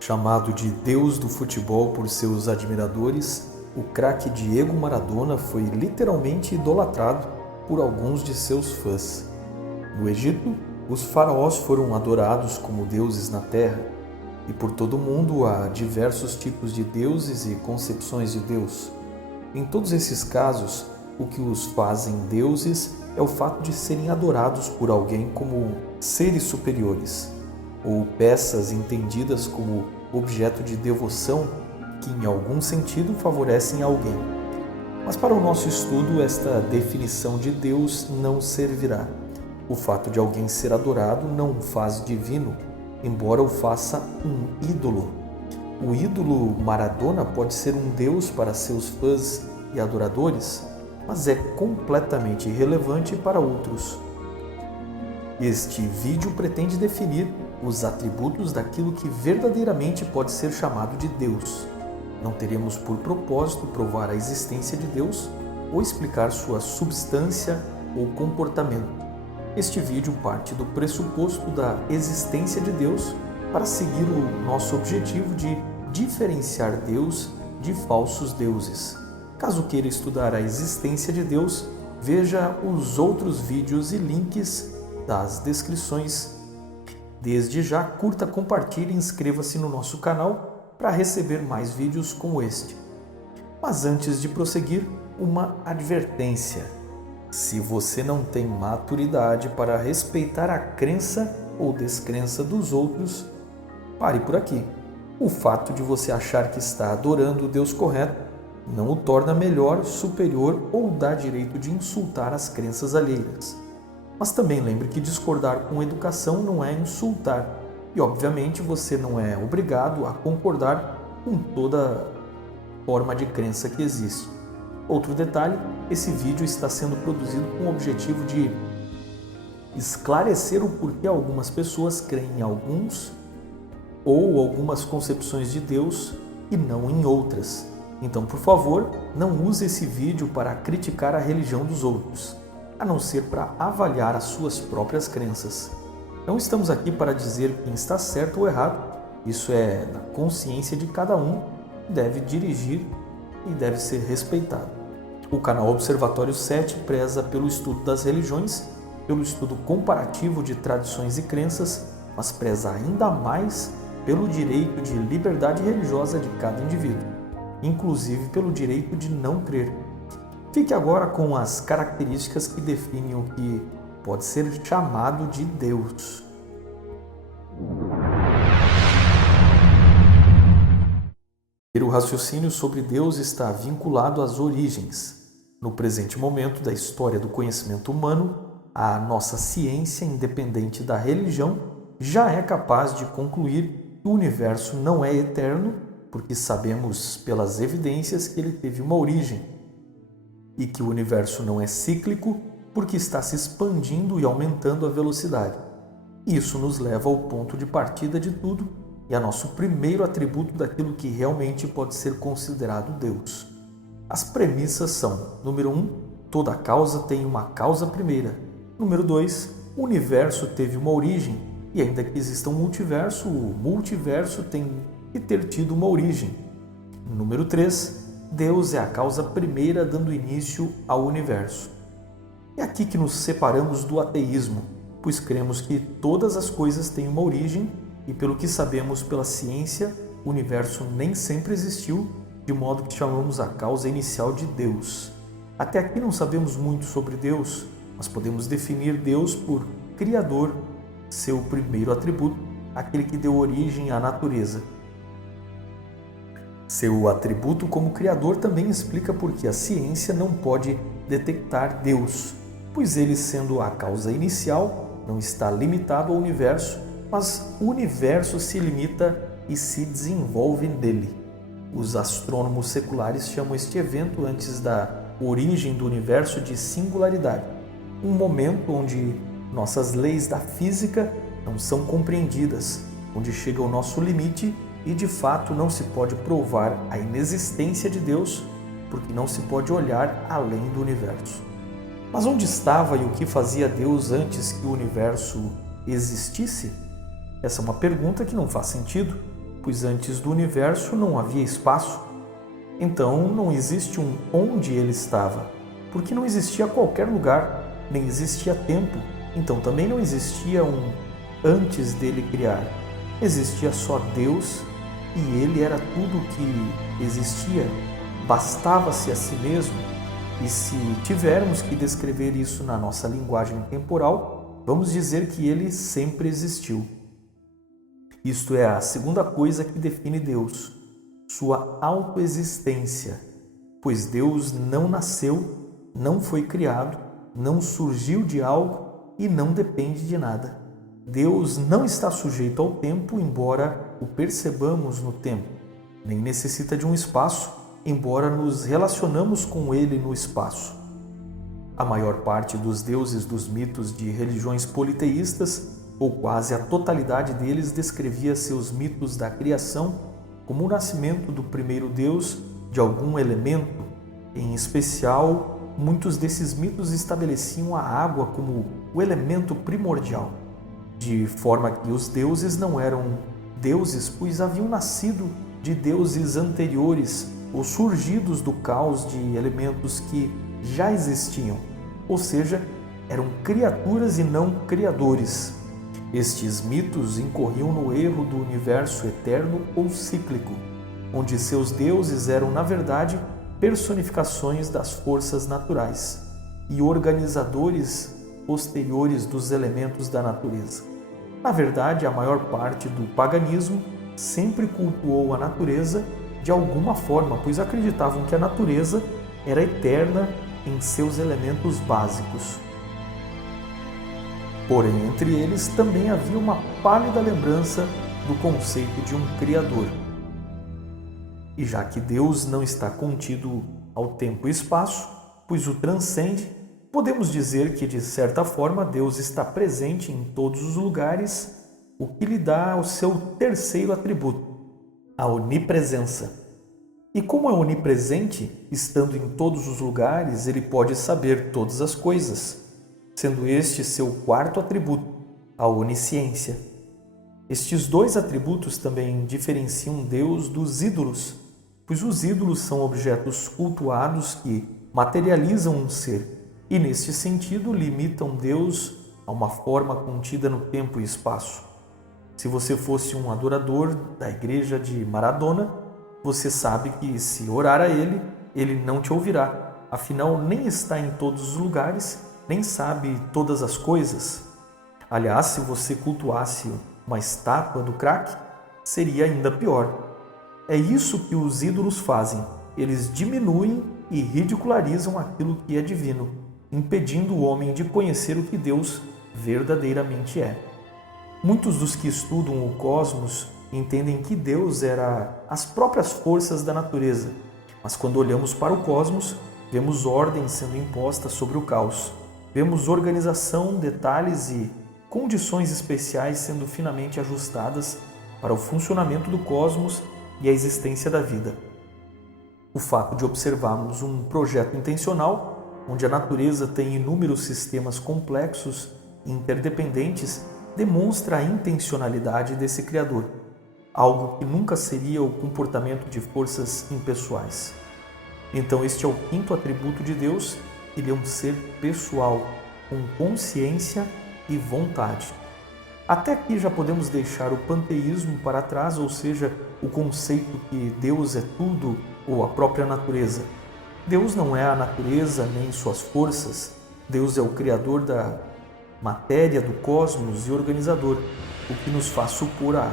Chamado de Deus do futebol por seus admiradores, o craque Diego Maradona foi literalmente idolatrado por alguns de seus fãs. No Egito, os faraós foram adorados como deuses na terra, e por todo o mundo há diversos tipos de deuses e concepções de Deus. Em todos esses casos, o que os fazem deuses é o fato de serem adorados por alguém como seres superiores, ou peças entendidas como objeto de devoção que, em algum sentido, favorecem alguém. Mas para o nosso estudo, esta definição de Deus não servirá. O fato de alguém ser adorado não o faz divino, embora o faça um ídolo. O ídolo Maradona pode ser um deus para seus fãs e adoradores, mas é completamente irrelevante para outros. Este vídeo pretende definir os atributos daquilo que verdadeiramente pode ser chamado de Deus. Não teremos por propósito provar a existência de Deus ou explicar sua substância ou comportamento. Este vídeo parte do pressuposto da existência de Deus para seguir o nosso objetivo de diferenciar Deus de falsos deuses. Caso queira estudar a existência de Deus, veja os outros vídeos e links das descrições. Desde já, curta, compartilhe e inscreva-se no nosso canal para receber mais vídeos como este. Mas antes de prosseguir, uma advertência. Se você não tem maturidade para respeitar a crença ou descrença dos outros, pare por aqui. O fato de você achar que está adorando o Deus correto não o torna melhor, superior ou dá direito de insultar as crenças alheias. Mas também lembre que discordar com educação não é insultar, e obviamente você não é obrigado a concordar com toda forma de crença que existe. Outro detalhe, esse vídeo está sendo produzido com o objetivo de esclarecer o porquê algumas pessoas creem em alguns ou algumas concepções de Deus e não em outras. Então, por favor, não use esse vídeo para criticar a religião dos outros, a não ser para avaliar as suas próprias crenças. Não estamos aqui para dizer quem está certo ou errado, isso é da consciência de cada um, deve dirigir e deve ser respeitado. O canal Observatório 7 preza pelo estudo das religiões, pelo estudo comparativo de tradições e crenças, mas preza ainda mais pelo direito de liberdade religiosa de cada indivíduo, inclusive pelo direito de não crer. Fique agora com as características que definem o que pode ser chamado de Deus. O raciocínio sobre Deus está vinculado às origens. No presente momento da história do conhecimento humano, a nossa ciência, independente da religião, já é capaz de concluir que o universo não é eterno, porque sabemos pelas evidências que ele teve uma origem, e que o universo não é cíclico, porque está se expandindo e aumentando a velocidade. Isso nos leva ao ponto de partida de tudo e a nosso primeiro atributo daquilo que realmente pode ser considerado Deus. As premissas são: número 1, toda causa tem uma causa primeira. Número 2, o universo teve uma origem, e ainda que exista um multiverso, o multiverso tem que ter tido uma origem. Número 3, Deus é a causa primeira dando início ao universo. É aqui que nos separamos do ateísmo, pois cremos que todas as coisas têm uma origem e, pelo que sabemos pela ciência, o universo nem sempre existiu, de modo que chamamos a causa inicial de Deus. Até aqui não sabemos muito sobre Deus, mas podemos definir Deus por Criador, seu primeiro atributo, aquele que deu origem à natureza. Seu atributo como Criador também explica por que a ciência não pode detectar Deus, pois ele, sendo a causa inicial, não está limitado ao universo, mas o universo se limita e se desenvolve nele. Os astrônomos seculares chamam este evento antes da origem do universo de singularidade, um momento onde nossas leis da física não são compreendidas, onde chega o nosso limite e de fato não se pode provar a inexistência de Deus, porque não se pode olhar além do universo. Mas onde estava e o que fazia Deus antes que o universo existisse? Essa é uma pergunta que não faz sentido, pois antes do universo não havia espaço. Então não existe um onde ele estava, porque não existia qualquer lugar, nem existia tempo, então também não existia um antes dele criar. Existia só Deus e ele era tudo o que existia, bastava-se a si mesmo. E se tivermos que descrever isso na nossa linguagem temporal, vamos dizer que ele sempre existiu. Isto é a segunda coisa que define Deus, sua autoexistência, pois Deus não nasceu, não foi criado, não surgiu de algo e não depende de nada. Deus não está sujeito ao tempo, embora o percebamos no tempo, nem necessita de um espaço, embora nos relacionamos com ele no espaço. A maior parte dos deuses dos mitos de religiões politeístas, ou quase a totalidade deles, descrevia seus mitos da criação como o nascimento do primeiro Deus de algum elemento. Em especial, muitos desses mitos estabeleciam a água como o elemento primordial, de forma que os deuses não eram deuses, pois haviam nascido de deuses anteriores ou surgidos do caos de elementos que já existiam, ou seja, eram criaturas e não criadores. Estes mitos incorriam no erro do universo eterno ou cíclico, onde seus deuses eram, na verdade, personificações das forças naturais e organizadores posteriores dos elementos da natureza. Na verdade, a maior parte do paganismo sempre cultuou a natureza de alguma forma, pois acreditavam que a natureza era eterna em seus elementos básicos. Porém, entre eles também havia uma pálida lembrança do conceito de um Criador. E já que Deus não está contido ao tempo e espaço, pois o transcende, podemos dizer que, de certa forma, Deus está presente em todos os lugares, o que lhe dá o seu terceiro atributo, a onipresença. E como é onipresente, estando em todos os lugares, ele pode saber todas as coisas, sendo este seu quarto atributo, a onisciência. Estes dois atributos também diferenciam Deus dos ídolos, pois os ídolos são objetos cultuados que materializam um ser e, neste sentido, limitam Deus a uma forma contida no tempo e espaço. Se você fosse um adorador da igreja de Maradona, você sabe que, se orar a ele, ele não te ouvirá, afinal nem está em todos os lugares, nem sabe todas as coisas. Aliás, se você cultuasse uma estátua do craque, seria ainda pior. É isso que os ídolos fazem. Eles diminuem e ridicularizam aquilo que é divino, impedindo o homem de conhecer o que Deus verdadeiramente é. Muitos dos que estudam o cosmos entendem que Deus era as próprias forças da natureza, mas quando olhamos para o cosmos, vemos ordem sendo imposta sobre o caos. Vemos organização, detalhes e condições especiais sendo finamente ajustadas para o funcionamento do cosmos e a existência da vida. O fato de observarmos um projeto intencional, onde a natureza tem inúmeros sistemas complexos e interdependentes, demonstra a intencionalidade desse Criador, algo que nunca seria o comportamento de forças impessoais. Então este é o quinto atributo de Deus. Ele é um ser pessoal, com consciência e vontade. Até aqui já podemos deixar o panteísmo para trás, ou seja, o conceito que Deus é tudo ou a própria natureza. Deus não é a natureza nem suas forças. Deus é o Criador da matéria, do cosmos e organizador, o que nos faz supor a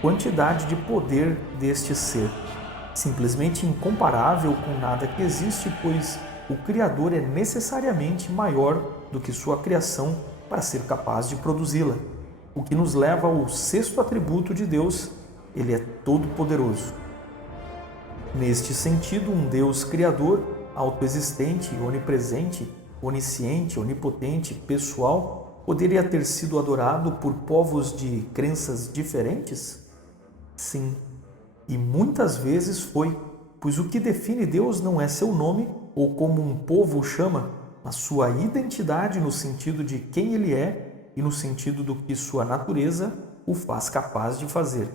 quantidade de poder deste ser, simplesmente incomparável com nada que existe, pois o Criador é necessariamente maior do que sua criação para ser capaz de produzi-la, o que nos leva ao sexto atributo de Deus: ele é todo-poderoso. Neste sentido, um Deus criador, autoexistente, onipresente, onisciente, onipotente, pessoal, poderia ter sido adorado por povos de crenças diferentes? Sim, e muitas vezes foi, pois o que define Deus não é seu nome ou como um povo o chama, mas sua identidade no sentido de quem ele é e no sentido do que sua natureza o faz capaz de fazer.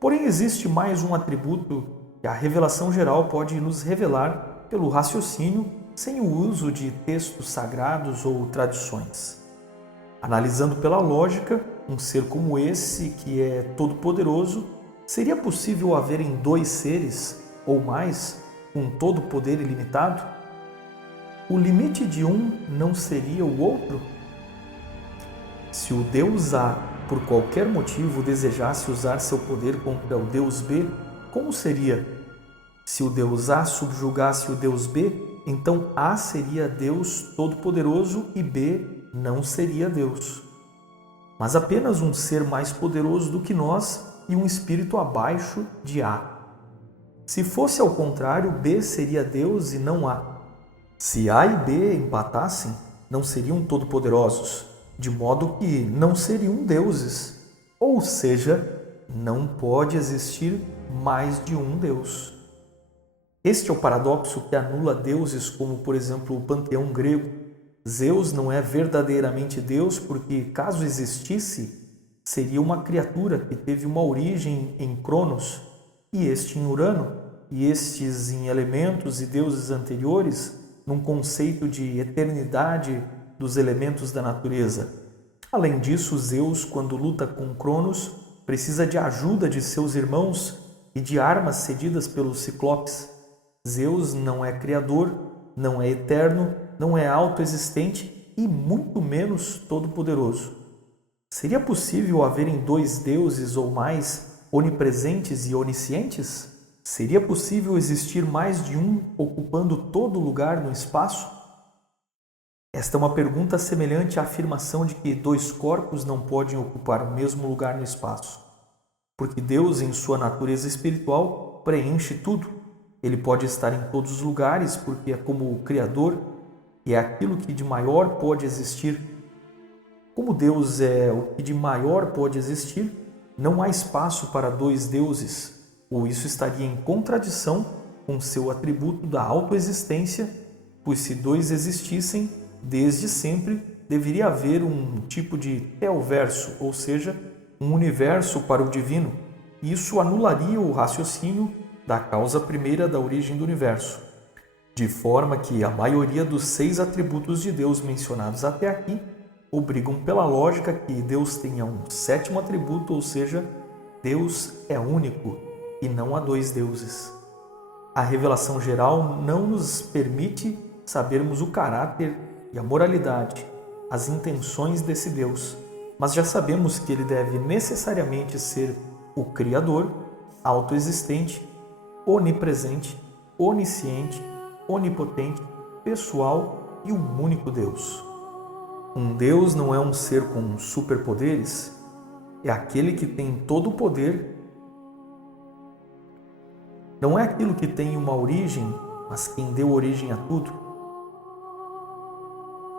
Porém, existe mais um atributo que a revelação geral pode nos revelar pelo raciocínio sem o uso de textos sagrados ou tradições. Analisando pela lógica, um ser como esse, que é todo-poderoso, seria possível haverem dois seres ou mais com todo poder ilimitado? O limite de um não seria o outro? Se o Deus A, por qualquer motivo, desejasse usar seu poder contra o Deus B, como seria? Se o Deus A subjugasse o Deus B, então A seria Deus Todo-Poderoso e B não seria Deus, mas apenas um ser mais poderoso do que nós e um espírito abaixo de A. Se fosse ao contrário, B seria Deus e não A. Se A e B empatassem, não seriam todo-poderosos, de modo que não seriam deuses. Ou seja, não pode existir mais de um Deus. Este é o paradoxo que anula deuses como, por exemplo, o panteão grego. Zeus não é verdadeiramente Deus porque, caso existisse, seria uma criatura que teve uma origem em Cronos, e este em Urano, e estes em elementos e deuses anteriores, num conceito de eternidade dos elementos da natureza. Além disso, Zeus, quando luta com Cronos, precisa de ajuda de seus irmãos e de armas cedidas pelos Ciclopes. Zeus não é criador, não é eterno, não é autoexistente e muito menos todo-poderoso. Seria possível haverem dois deuses ou mais onipresentes e oniscientes? Seria possível existir mais de um ocupando todo lugar no espaço? Esta é uma pergunta semelhante à afirmação de que dois corpos não podem ocupar o mesmo lugar no espaço, porque Deus, em sua natureza espiritual, preenche tudo. Ele pode estar em todos os lugares porque é como o Criador e é aquilo que de maior pode existir. Como Deus é o que de maior pode existir, não há espaço para dois deuses, ou isso estaria em contradição com seu atributo da autoexistência, pois se dois existissem, desde sempre deveria haver um tipo de teoverso, ou seja, um universo para o divino, e isso anularia o raciocínio da causa primeira da origem do universo, de forma que a maioria dos 6 atributos de Deus mencionados até aqui obrigam pela lógica que Deus tenha um 7º atributo, ou seja, Deus é único e não há dois deuses. A revelação geral não nos permite sabermos o caráter e a moralidade, as intenções desse Deus, mas já sabemos que ele deve necessariamente ser o Criador, autoexistente, onipresente, onisciente, onipotente, pessoal e um único Deus. Um Deus não é um ser com superpoderes, é aquele que tem todo o poder. Não é aquilo que tem uma origem, mas quem deu origem a tudo.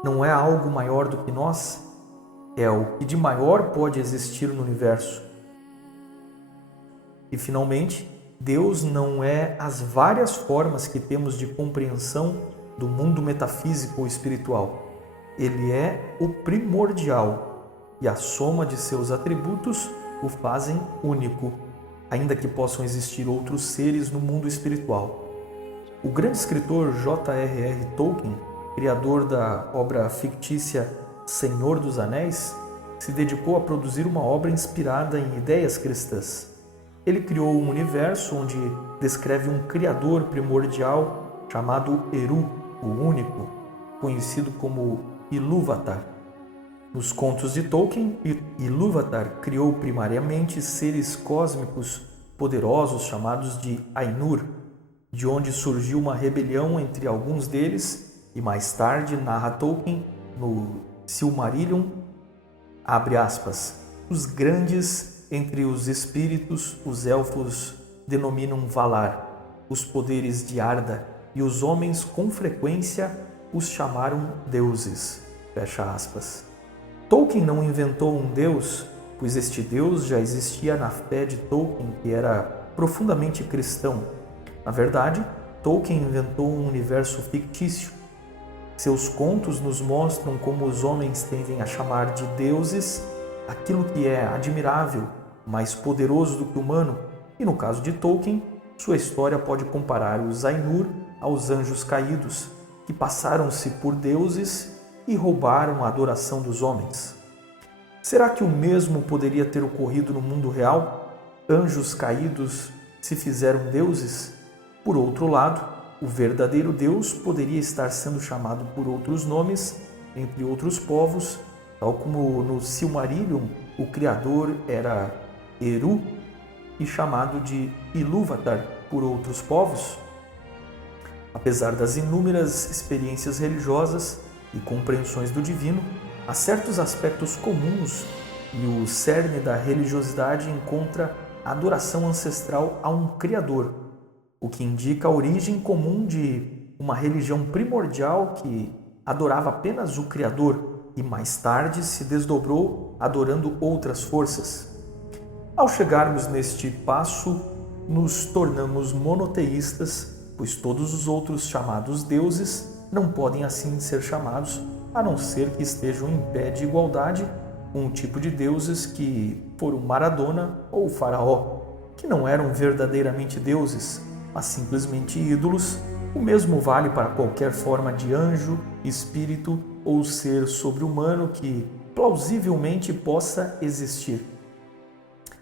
Não é algo maior do que nós, é o que de maior pode existir no universo. E, finalmente, Deus não é as várias formas que temos de compreensão do mundo metafísico ou espiritual. Ele é o primordial e a soma de seus atributos o fazem único, ainda que possam existir outros seres no mundo espiritual. O grande escritor J.R.R. Tolkien, criador da obra fictícia Senhor dos Anéis, se dedicou a produzir uma obra inspirada em ideias cristãs. Ele criou um universo onde descreve um criador primordial chamado Eru, o único, conhecido como Ilúvatar. Nos contos de Tolkien, Ilúvatar criou primariamente seres cósmicos poderosos chamados de Ainur, de onde surgiu uma rebelião entre alguns deles e mais tarde narra Tolkien no Silmarillion, abre aspas, os grandes entre os espíritos, os elfos denominam Valar, os poderes de Arda, e os homens com frequência os chamaram deuses. Fecha aspas. Tolkien não inventou um deus, pois este deus já existia na fé de Tolkien, que era profundamente cristão. Na verdade, Tolkien inventou um universo fictício. Seus contos nos mostram como os homens tendem a chamar de deuses aquilo que é admirável, mais poderoso do que o humano, e no caso de Tolkien, sua história pode comparar os Ainur aos anjos caídos, que passaram-se por deuses e roubaram a adoração dos homens. Será que o mesmo poderia ter ocorrido no mundo real? Anjos caídos se fizeram deuses? Por outro lado, o verdadeiro Deus poderia estar sendo chamado por outros nomes, entre outros povos, tal como no Silmarillion o Criador era Eru e chamado de Ilúvatar por outros povos? Apesar das inúmeras experiências religiosas e compreensões do divino, há certos aspectos comuns e o cerne da religiosidade encontra a adoração ancestral a um Criador, o que indica a origem comum de uma religião primordial que adorava apenas o Criador e mais tarde se desdobrou adorando outras forças. Ao chegarmos neste passo, nos tornamos monoteístas, pois todos os outros chamados deuses não podem assim ser chamados, a não ser que estejam em pé de igualdade com o tipo de deuses que foram Maradona ou Faraó, que não eram verdadeiramente deuses, mas simplesmente ídolos. O mesmo vale para qualquer forma de anjo, espírito ou ser sobre-humano que plausivelmente possa existir.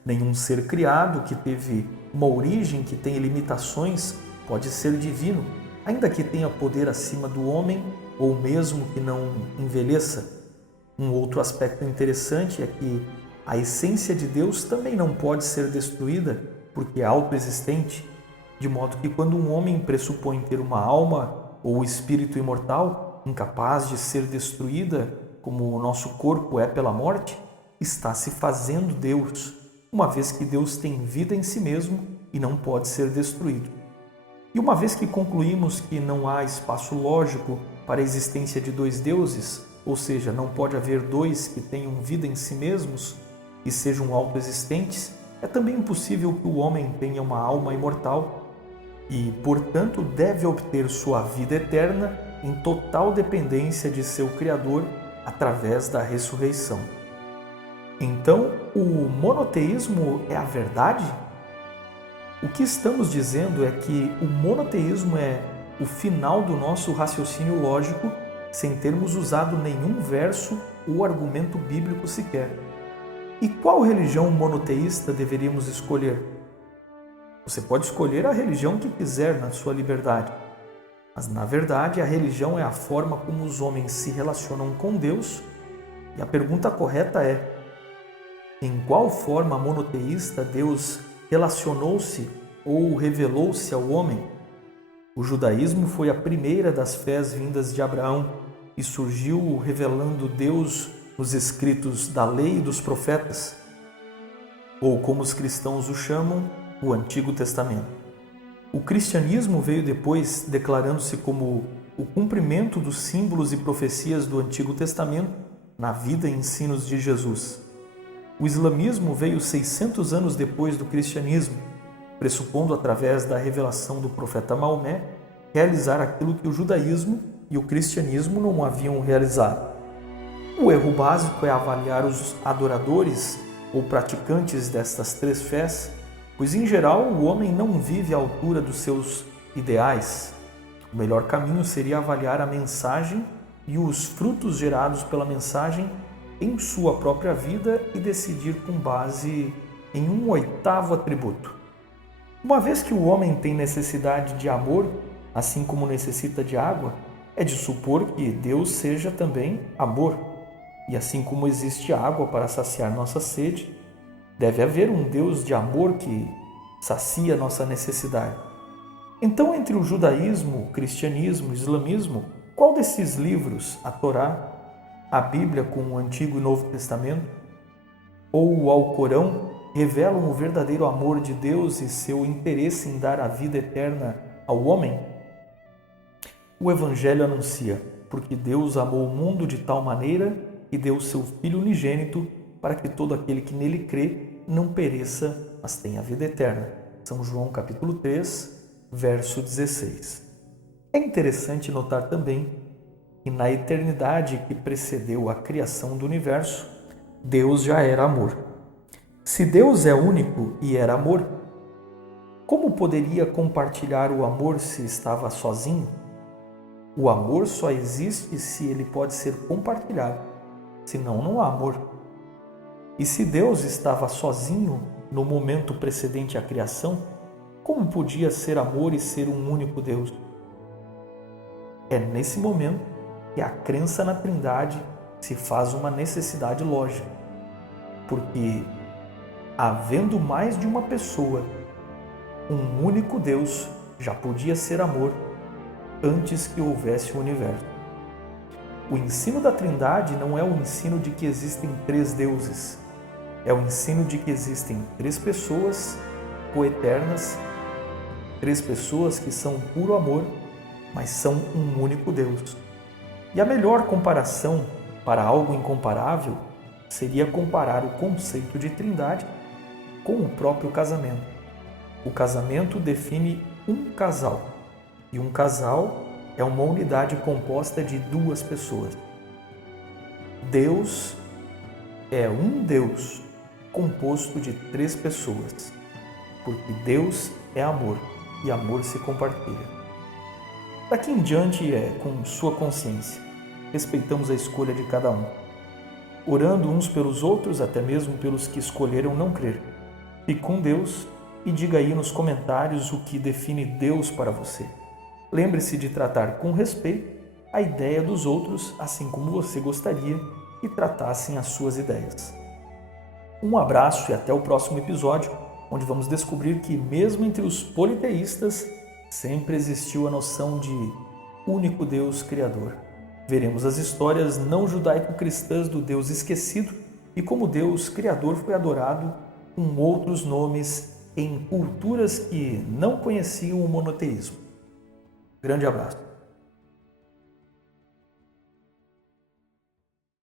Nenhum ser criado que teve uma origem que tem limitações pode ser divino, ainda que tenha poder acima do homem ou mesmo que não envelheça. Um outro aspecto interessante é que a essência de Deus também não pode ser destruída porque é autoexistente, de modo que quando um homem pressupõe ter uma alma ou espírito imortal, incapaz de ser destruída, como o nosso corpo é pela morte, está se fazendo Deus, uma vez que Deus tem vida em si mesmo e não pode ser destruído. E uma vez que concluímos que não há espaço lógico para a existência de dois deuses, ou seja, não pode haver dois que tenham vida em si mesmos e sejam autoexistentes, é também impossível que o homem tenha uma alma imortal e, portanto, deve obter sua vida eterna em total dependência de seu Criador através da ressurreição. Então, o monoteísmo é a verdade? O que estamos dizendo é que o monoteísmo é o final do nosso raciocínio lógico sem termos usado nenhum verso ou argumento bíblico sequer. E qual religião monoteísta deveríamos escolher? Você pode escolher a religião que quiser na sua liberdade, mas na verdade a religião é a forma como os homens se relacionam com Deus, e a pergunta correta é: em qual forma monoteísta Deus relacionou-se ou revelou-se ao homem? O judaísmo foi a primeira das fés vindas de Abraão e surgiu revelando Deus nos escritos da lei e dos profetas, ou como os cristãos o chamam, o Antigo Testamento. O cristianismo veio depois declarando-se como o cumprimento dos símbolos e profecias do Antigo Testamento na vida e ensinos de Jesus. O islamismo veio 600 anos depois do cristianismo, pressupondo através da revelação do profeta Maomé realizar aquilo que o judaísmo e o cristianismo não haviam realizado. O erro básico é avaliar os adoradores ou praticantes destas três fés, pois em geral o homem não vive à altura dos seus ideais. O melhor caminho seria avaliar a mensagem e os frutos gerados pela mensagem em sua própria vida e decidir com base em um oitavo atributo. Uma vez que o homem tem necessidade de amor, assim como necessita de água, é de supor que Deus seja também amor. E assim como existe água para saciar nossa sede, deve haver um Deus de amor que sacia nossa necessidade. Então, entre o judaísmo, o cristianismo e o islamismo, qual desses livros, a Torá, a Bíblia com o Antigo e Novo Testamento, ou o Alcorão, revelam o verdadeiro amor de Deus e seu interesse em dar a vida eterna ao homem? O Evangelho anuncia: porque Deus amou o mundo de tal maneira que deu seu Filho unigênito para que todo aquele que nele crê não pereça, mas tenha a vida eterna. São João capítulo 3, verso 16. É interessante notar também que na eternidade que precedeu a criação do universo, Deus já era amor. Se Deus é único e era amor, como poderia compartilhar o amor se estava sozinho? O amor só existe se ele pode ser compartilhado, senão não há amor. E se Deus estava sozinho no momento precedente à criação, como podia ser amor e ser um único Deus? É nesse momento que a crença na Trindade se faz uma necessidade lógica, porque, havendo mais de uma pessoa, um único Deus já podia ser amor antes que houvesse o universo. O ensino da Trindade não é o ensino de que existem três deuses, é o ensino de que existem três pessoas coeternas, três pessoas que são puro amor, mas são um único Deus. E a melhor comparação para algo incomparável seria comparar o conceito de Trindade com o próprio casamento. O casamento define um casal, e um casal é uma unidade composta de duas pessoas. Deus é um Deus composto de três pessoas, porque Deus é amor e amor se compartilha. Daqui em diante é com sua consciência. Respeitamos a escolha de cada um, orando uns pelos outros, até mesmo pelos que escolheram não crer. Fique com Deus e diga aí nos comentários o que define Deus para você. Lembre-se de tratar com respeito a ideia dos outros, assim como você gostaria que tratassem as suas ideias. Um abraço e até o próximo episódio, onde vamos descobrir que mesmo entre os politeístas sempre existiu a noção de único Deus Criador. Veremos as histórias não judaico-cristãs do Deus esquecido e como Deus Criador foi adorado com outros nomes em culturas que não conheciam o monoteísmo. Grande abraço.